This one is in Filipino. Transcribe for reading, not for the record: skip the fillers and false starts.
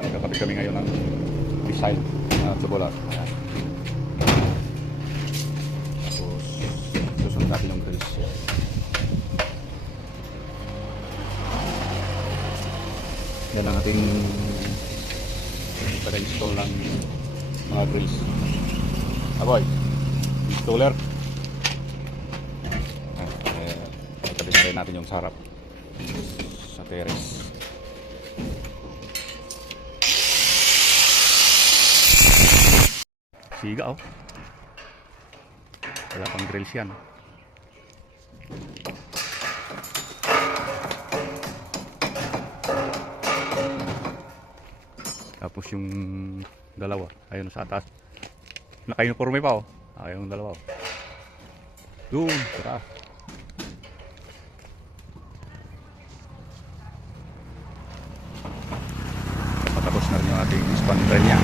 Nagkakabit kami ngayon ng missile na tubular. Ayan. Tapos susunod natin yung grills. Yan ang ating pag-install ng mga grills. Aboy, installer. Kabit na rin natin yung sarap sa terrace. Siga, oh. Wala pang grills yan. Tapos yung dalawa ayun sa atas, naka-uniforme pa, oh. Ayun yung dalawa, oh. Doon tara. Patapos na rin yung ating span drive niya.